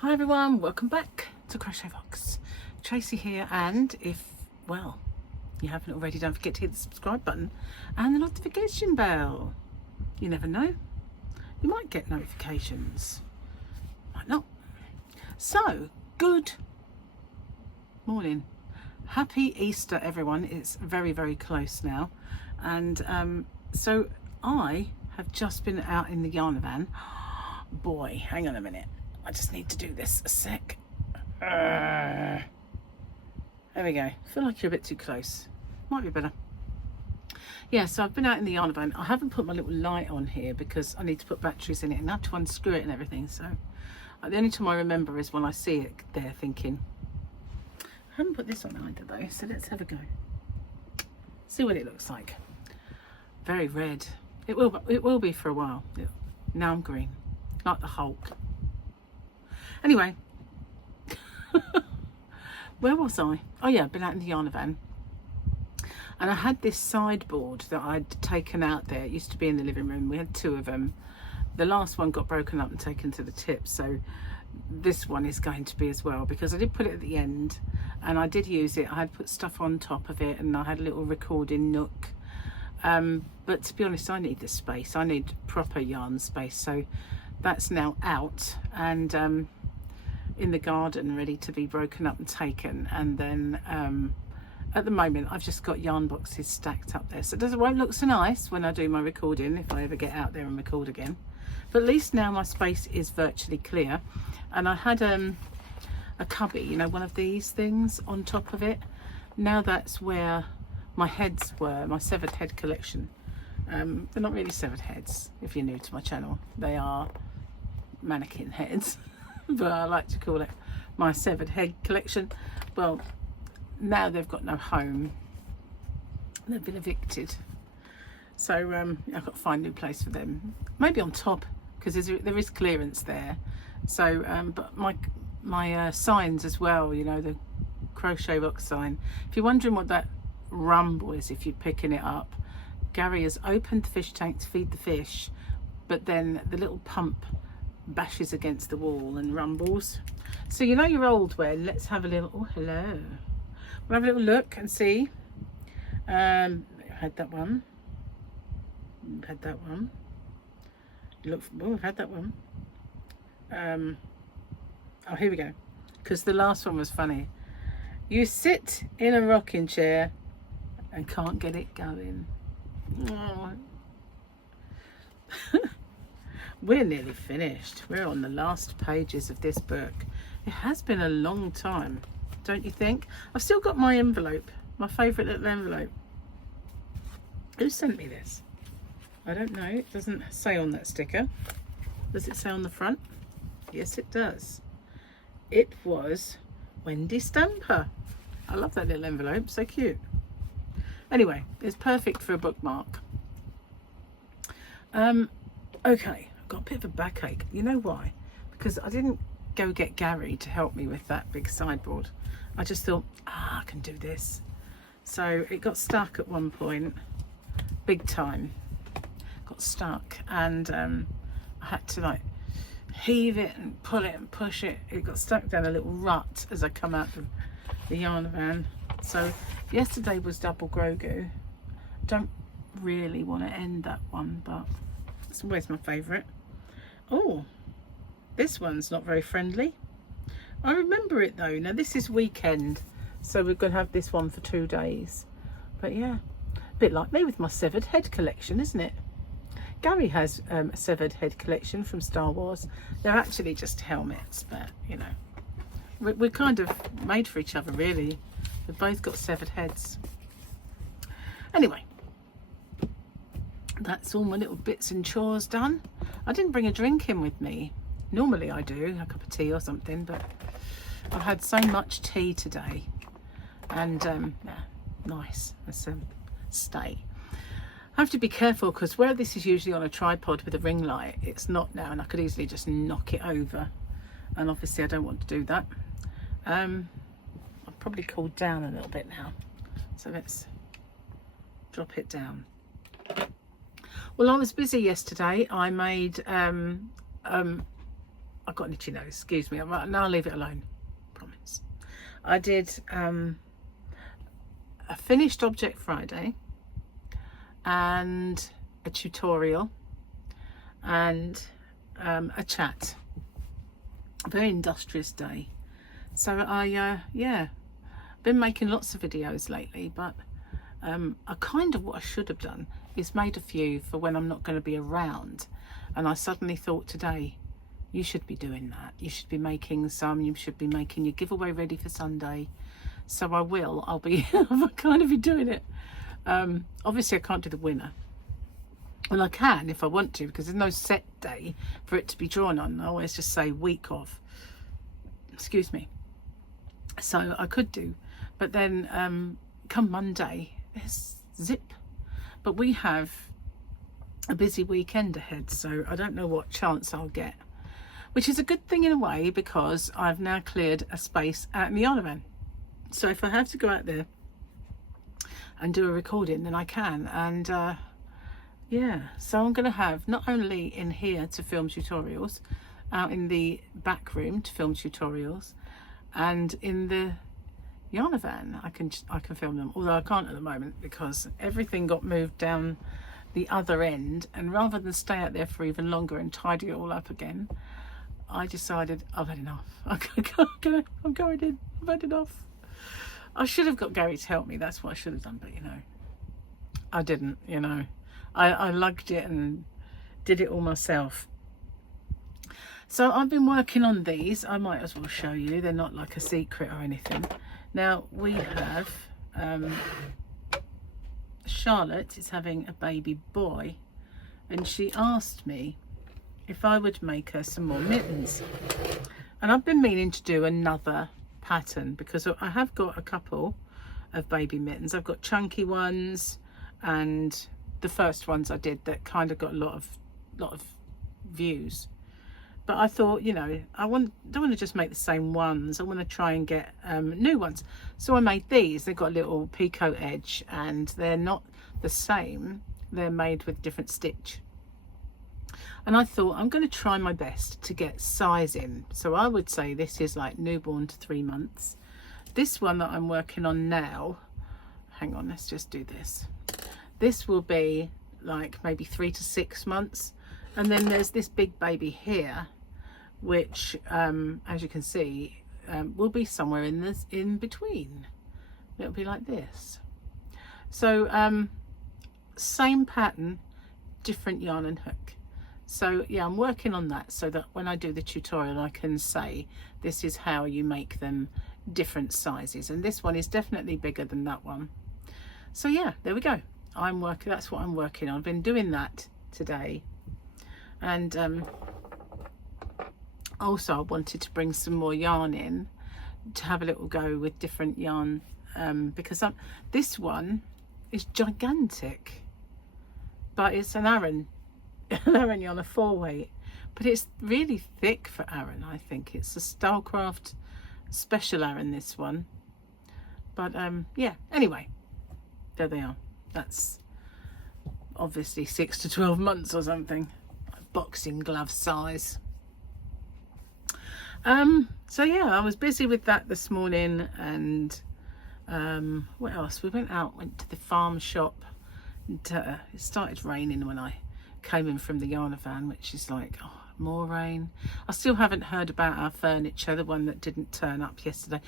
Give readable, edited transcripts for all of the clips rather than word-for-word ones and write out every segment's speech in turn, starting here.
Hi everyone, welcome back to Crochet Box. Tracy here, and if, well, you haven't already, don't forget to hit the subscribe button and the notification bell. You never know, you might get notifications, might not. So, good morning. Happy Easter everyone. It's very, very close now. And so I have just been out in the yarn van. Boy, hang on a minute. I just need to do this a sec. There we go. I feel like you're a bit too close. Might be better. Yeah, so I've been out in the yarn van. I haven't put my little light on here because I need to put batteries in it and I have to unscrew it and everything. So the only time I remember is when I see it there thinking. I haven't put this on either though, so let's have a go. See what it looks like. Very red. It will be for a while. Now I'm green, like the Hulk. Anyway, where was I? Oh yeah, I've been out in the yarn van. And I had this sideboard that I'd taken out there. It used to be in the living room. We had two of them. The last one got broken up and taken to the tip. So this one is going to be as well, because I did put it at the end and I did use it. I had put stuff on top of it and I had a little recording nook. But to be honest, I need this space. I need proper yarn space. So that's now out and in the garden, ready to be broken up and taken. And then at the moment I've just got yarn boxes stacked up there, so it won't look so nice when I do my recording, if I ever get out there and record again. But at least now my space is virtually clear. And I had a cubby, you know, one of these things on top of it. Now that's where my heads were, my severed head collection. They're not really severed heads if you're new to my channel, they are mannequin heads. But I like to call it my severed head collection. Well, now they've got no home, they've been evicted, so I've got to find a new place for them, maybe on top, because there is clearance there. So but my signs as well, you know, the Crochet Box sign, if you're wondering what that rumble is if you're picking it up, Gary has opened the fish tank to feed the fish, but then the little pump bashes against the wall and rumbles. So you know your old wear. Let's have a little, oh hello, we'll have a little look and see. Had that one, had that one, look, oh, I've had that one. Oh, here we go, because the last one was funny. You sit in a rocking chair and can't get it going. Oh. We're nearly finished. We're on the last pages of this book. It has been a long time, don't you think? I've still got my envelope, my favourite little envelope. Who sent me this? I don't know. It doesn't say on that sticker. Does it say on the front? Yes, it does. It was Wendy Stamper. I love that little envelope, so cute. Anyway, it's perfect for a bookmark. Okay. Got a bit of a backache. You know why? Because I didn't go get Gary to help me with that big sideboard. I just thought, I can do this. So it got stuck at one point, big time. Got stuck, and I had to like heave it and pull it and push it. It got stuck down a little rut as I come out of the yarn van. So yesterday was double Grogu. Don't really want to end that one, but it's always my favourite. Oh, this one's not very friendly. I remember it though. Now this is weekend, so we're going to have this one for 2 days. But yeah, a bit like me with my severed head collection, isn't it? Gary has a severed head collection from Star Wars. They're actually just helmets, but you know, we're kind of made for each other really. We've both got severed heads. Anyway, that's all my little bits and chores done. I didn't bring a drink in with me. Normally I do, a cup of tea or something, but I've had so much tea today. And yeah, nice. Let's stay. I have to be careful because where this is usually on a tripod with a ring light, it's not now, and I could easily just knock it over. And obviously I don't want to do that. I've probably cooled down a little bit now. So let's drop it down. Well, I was busy yesterday. I made I've got an itchy nose, excuse me. Now I'll leave it alone, promise. I did a finished object Friday and a tutorial and a chat. A very industrious day. So I yeah, been making lots of videos lately, but I kind of, what I should have done is made a few for when I'm not going to be around. And I suddenly thought today, you should be doing that. You should be making some, you should be making your giveaway ready for Sunday. So I will, I'll kind of be doing it. Obviously I can't do the winner. Well, I can if I want to, because there's no set day for it to be drawn on. I always just say week of. Excuse me. So I could do, but then come Monday, there's zip. But we have a busy weekend ahead, so I don't know what chance I'll get. Which is a good thing in a way, because I've now cleared a space out in the yarn van. So if I have to go out there and do a recording, then I can. And yeah, so I'm going to have not only in here to film tutorials, out in the back room to film tutorials, and in the yarn van I can film them, although I can't at the moment because everything got moved down the other end, and rather than stay out there for even longer and tidy it all up again, I decided I've had enough. I'm going in. I've had enough. I should have got Gary to help me. That's what I should have done, but you know, I didn't. You know, I lugged it and did it all myself. So I've been working on these. I might as well show you. They're not like a secret or anything. Now we have Charlotte is having a baby boy, and she asked me if I would make her some more mittens. And I've been meaning to do another pattern because I have got a couple of baby mittens. I've got chunky ones, and the first ones I did that kind of got a lot of views. But I thought, you know, don't want to just make the same ones. I want to try and get new ones. So I made these. They've got a little picot edge, and they're not the same. They're made with different stitch. And I thought I'm going to try my best to get size in. So I would say this is like newborn to 3 months. This one that I'm working on now, hang on, let's just do this. This will be like maybe 3 to 6 months. And then there's this big baby here, which as you can see will be somewhere in between. It'll be like this. So same pattern, different yarn and hook. So yeah, I'm working on that so that when I do the tutorial I can say this is how you make them different sizes, and this one is definitely bigger than that one. So yeah, there we go. That's what I'm working on. I've been doing that today. And also I wanted to bring some more yarn in to have a little go with different yarn, because this one is gigantic, but it's an Aran yarn, a 4-weight, but it's really thick for Aran. I think it's a Stylecraft special Aran, this one. But yeah, anyway, there they are. That's obviously 6 to 12 months or something. Boxing glove size. So yeah, I was busy with that this morning, and what else? We went to the farm shop, and it started raining when I came in from the yarn van, which is like, oh, more rain. I still haven't heard about our furniture, the one that didn't turn up yesterday.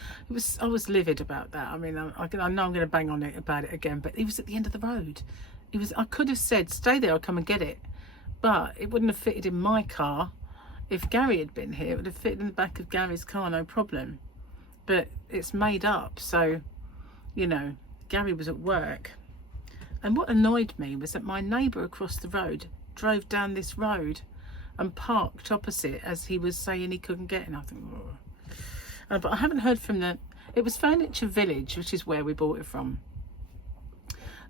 I was livid about that. I mean, I know I'm going to bang on about it again, but it was at the end of the road. I could have said stay there, I'll come and get it, but it wouldn't have fitted in my car. If Gary had been here, it would have fitted in the back of Gary's car, no problem. But it's made up, so you know, Gary was at work. And what annoyed me was that my neighbour across the road drove down this road and parked opposite as he was saying he couldn't get in. I think, but I haven't heard from it was Furniture Village, which is where we bought it from.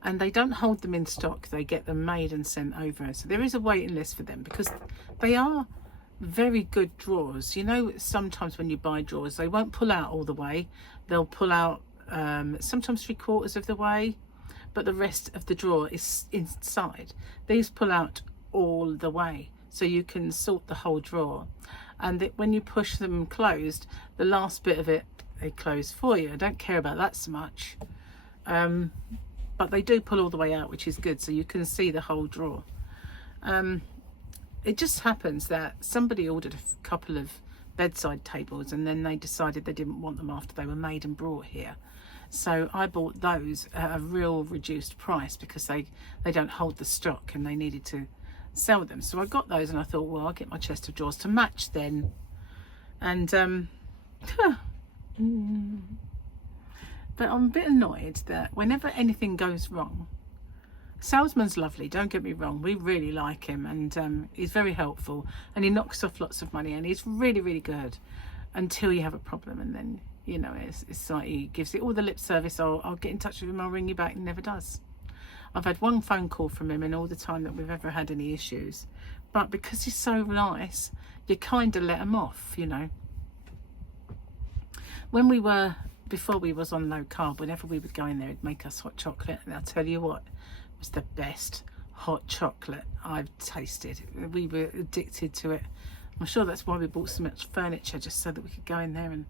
And they don't hold them in stock, they get them made and sent over. So there is a waiting list for them, because they are very good drawers. You know, sometimes when you buy drawers, they won't pull out all the way. They'll pull out sometimes 3/4 of the way, but the rest of the drawer is inside. These pull out all the way, so you can sort the whole drawer. and when you push them closed, the last bit of it they close for you. I don't care about that so much, but they do pull all the way out, which is good, so you can see the whole drawer. It just happens that somebody ordered a couple of bedside tables, and then they decided they didn't want them after they were made and brought here. So I bought those at a real reduced price because they don't hold the stock and they needed to sell them. So I got those, and I thought, well, I'll get my chest of drawers to match then. And but I'm a bit annoyed that whenever anything goes wrong, salesman's lovely, don't get me wrong, we really like him, and he's very helpful, and he knocks off lots of money, and he's really, really good until you have a problem, and then, you know, it's like he gives it all the lip service. I'll get in touch with him, I'll ring you back, and never does. I've had one phone call from him in all the time that we've ever had any issues, but because he's so nice, you kind of let him off, you know. Before we was on low carb, whenever we would go in there, he'd make us hot chocolate, and I'll tell you what, it was the best hot chocolate I've tasted. We were addicted to it. I'm sure that's why we bought so much furniture, just so that we could go in there and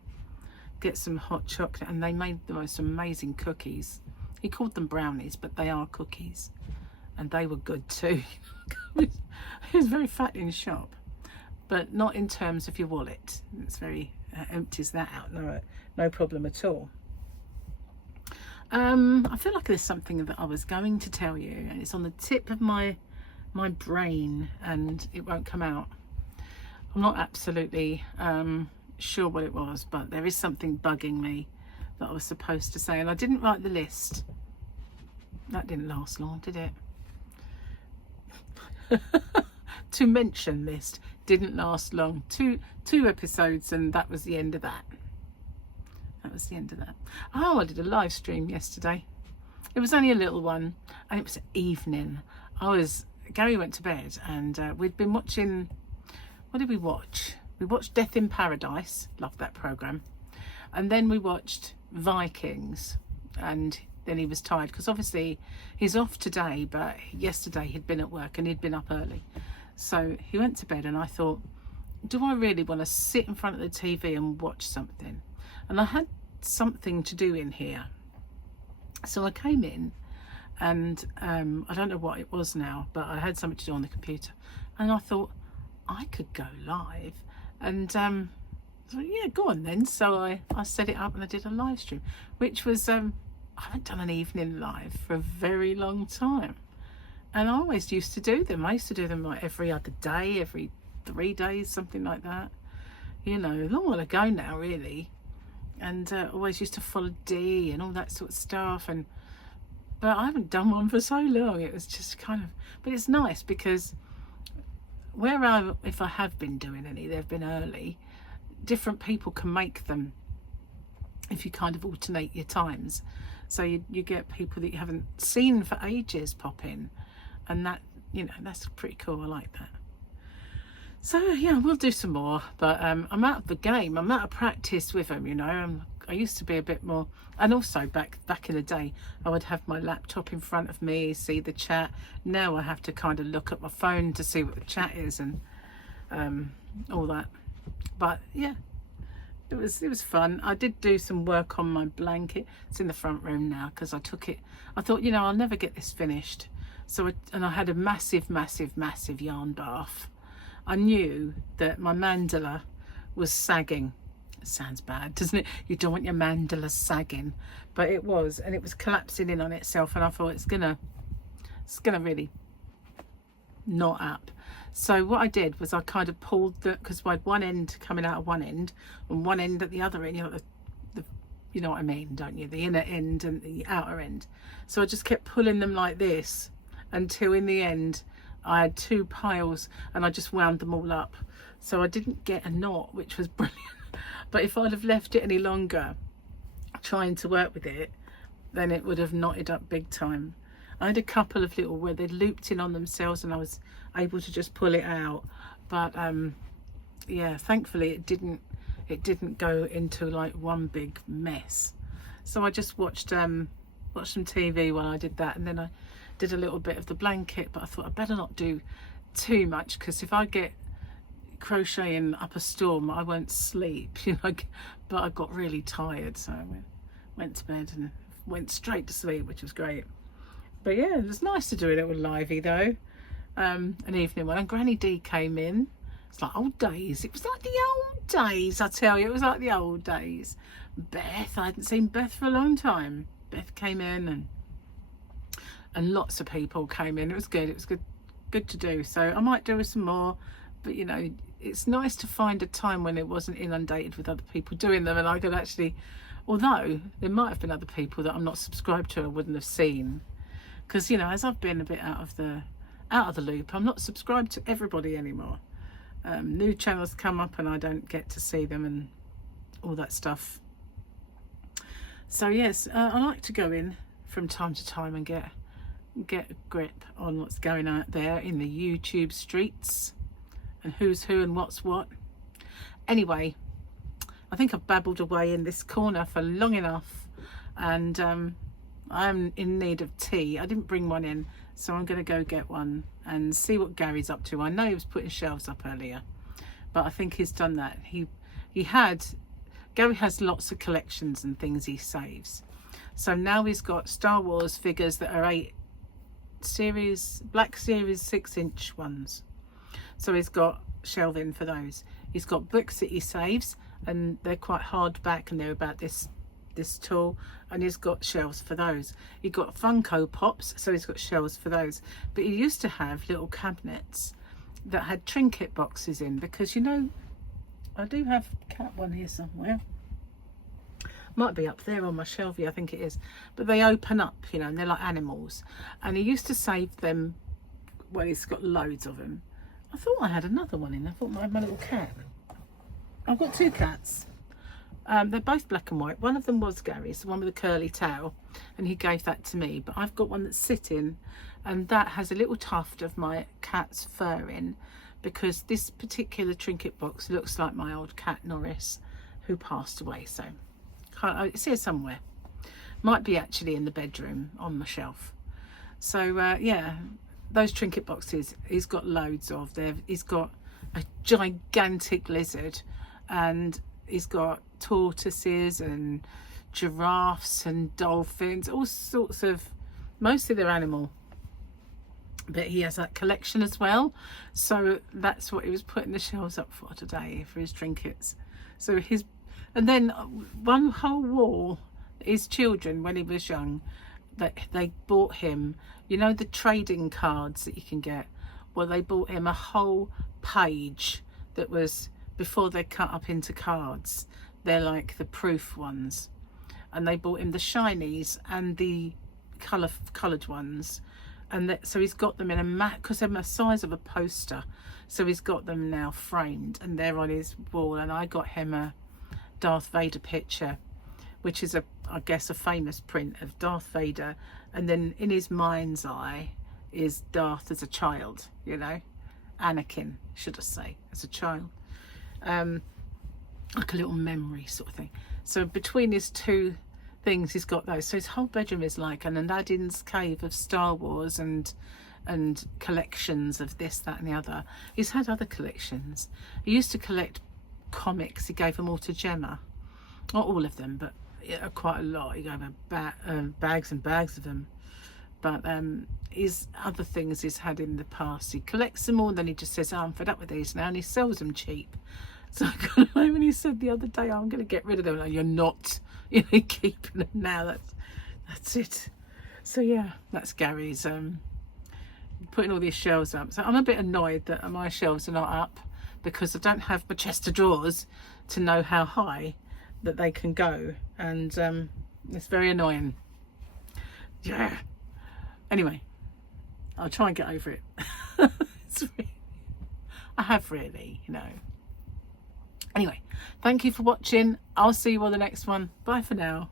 get some hot chocolate. And they made the most amazing cookies. He called them brownies, but they are cookies, and they were good too. It was very fattening shop, but not in terms of your wallet. It's very empties that out, no problem at all. I feel like there's something that I was going to tell you, and it's on the tip of my brain, and it won't come out. I'm not absolutely sure what it was, but there is something bugging me that I was supposed to say, and I didn't write the list. That didn't last long, did it? To mention list didn't last long. Two episodes, and that was the end of that. That was the end of that. Oh, I did a live stream yesterday. It was only a little one, and it was evening. Gary went to bed, and we'd been watching, what did we watch? We watched Death in Paradise, loved that programme. And then we watched Vikings, and then he was tired, because obviously he's off today, but yesterday he'd been at work and he'd been up early. So he went to bed, and I thought, do I really want to sit in front of the TV and watch something? And I had something to do in here. So I came in, and I don't know what it was now, but I had something to do on the computer, and I thought I could go live, and so yeah, go on then. So I set it up, and I did a live stream, which was I haven't done an evening live for a very long time, and I always used to do them. I used to do them like every other day, every 3 days, something like that, you know, a long while ago now, really. And always used to follow D and all that sort of stuff, but I haven't done one for so long. It was just kind of, but it's nice because if I have been doing any, they've been early. Different people can make them if you kind of alternate your times, so you get people that you haven't seen for ages pop in, and that, you know, that's pretty cool. I like that. So yeah, we'll do some more, but I'm out of the game. I'm out of practice with them, you know. I used to be a bit more, and also back in the day, I would have my laptop in front of me, see the chat. Now I have to kind of look at my phone to see what the chat is, and all that. But yeah, it was fun. I did do some work on my blanket. It's in the front room now, because I thought, you know, I'll never get this finished. So I had a massive yarn bath. I knew that my mandala was sagging. It sounds bad, doesn't it? You don't want your mandala sagging, but it was, and it was collapsing in on itself, and I thought it's gonna really knot up. So what I did was I kind of pulled because I had one end coming out of one end and one end at the other end, you know, you know what I mean, don't you? The inner end and the outer end. So I just kept pulling them like this until in the end I had 2 piles, and I just wound them all up. So I didn't get a knot, which was brilliant. But if I'd have left it any longer trying to work with it, then it would have knotted up big time. I had a couple of little where they looped in on themselves, and I was able to just pull it out. But yeah, thankfully it didn't go into like one big mess. So I just watched some TV while I did that, and then I did a little bit of the blanket, but I thought I'd better not do too much, because if I get, crocheting up a storm. I won't sleep, you know, but I got really tired, so I went to bed and went straight to sleep, which was great. But yeah, it was nice to do a little livey though. An evening one, and Granny D came in. It's like old days. It was like the old days, I tell you. It was like the old days. Beth, I hadn't seen Beth for a long time. Beth came in, and lots of people came in. It was good. It was good to do. So I might do some more, but you know, it's nice to find a time when it wasn't inundated with other people doing them, and I could actually, although there might have been other people that I'm not subscribed to, I wouldn't have seen, because you know, as I've been a bit out of the loop, I'm not subscribed to everybody anymore. New channels come up and I don't get to see them and all that stuff. So yes, I like to go in from time to time and get a grip on what's going on out there in the YouTube streets and who's who and what's what. Anyway, I think I've babbled away in this corner for long enough, and I'm in need of tea. I didn't bring one in, so I'm going to go get one and see what Gary's up to. I know he was putting shelves up earlier, but I think he's done that. Gary has lots of collections and things he saves. So now he's got Star Wars figures that are 8 series, Black Series 6-inch ones. So he's got shelving for those. He's got books that he saves, and they're quite hard back, and they're about this tall, and he's got shelves for those. He got Funko Pops, so he's got shelves for those. But he used to have little cabinets that had trinket boxes in, because you know, I do have a cat one here somewhere. Might be up there on my shelvie, I think it is. But they open up, you know, and they're like animals. And he used to save them. Well, he's got loads of them. I thought I had another one in. I thought I had my little cat. I've got 2 cats. They're both black and white. One of them was Gary's, the one with the curly tail, and he gave that to me. But I've got one that's sitting, and that has a little tuft of my cat's fur in, because this particular trinket box looks like my old cat Norris, who passed away. So it's here somewhere. Might be actually in the bedroom on my shelf. So yeah, those trinket boxes he's got loads of. He's got a gigantic lizard, and he's got tortoises and giraffes and dolphins, all sorts of, mostly they're animal, but he has that collection as well. So that's what he was putting the shelves up for today, for his trinkets. So and then one whole wall, his children, when he was young, that they bought him, you know, the trading cards that you can get. Well, they bought him a whole page that was, before they cut up into cards, they're like the proof ones, and they bought him the shinies and the coloured ones, and so he's got them in a mat, because they're the size of a poster. So he's got them now framed, and they're on his wall. And I got him a Darth Vader picture, which is I guess a famous print of Darth Vader, and then in his mind's eye is Darth as a child, you know, Anakin, should I say, as a child. Like a little memory sort of thing. So between his 2 things, he's got those. So his whole bedroom is like an Aladdin's cave of Star Wars and collections of this, that and the other. He's had other collections. He used to collect comics. He gave them all to Gemma. Not all of them, but yeah, quite a lot. He gave her bags and bags of them. But his other things he's had in the past, he collects them all, and then he just says, oh, I'm fed up with these now, and he sells them cheap. So I got home and he said the other day, oh, I'm going to get rid of them. Like, you're not, you know, keeping them now. That's it. So yeah, that's Gary's putting all these shelves up. So I'm a bit annoyed that my shelves are not up, because I don't have my chest of drawers to know how high that they can go, and it's very annoying. Yeah. Anyway, I'll try and get over it. I have really, you know. Anyway, thank you for watching. I'll see you on the next one. Bye for now.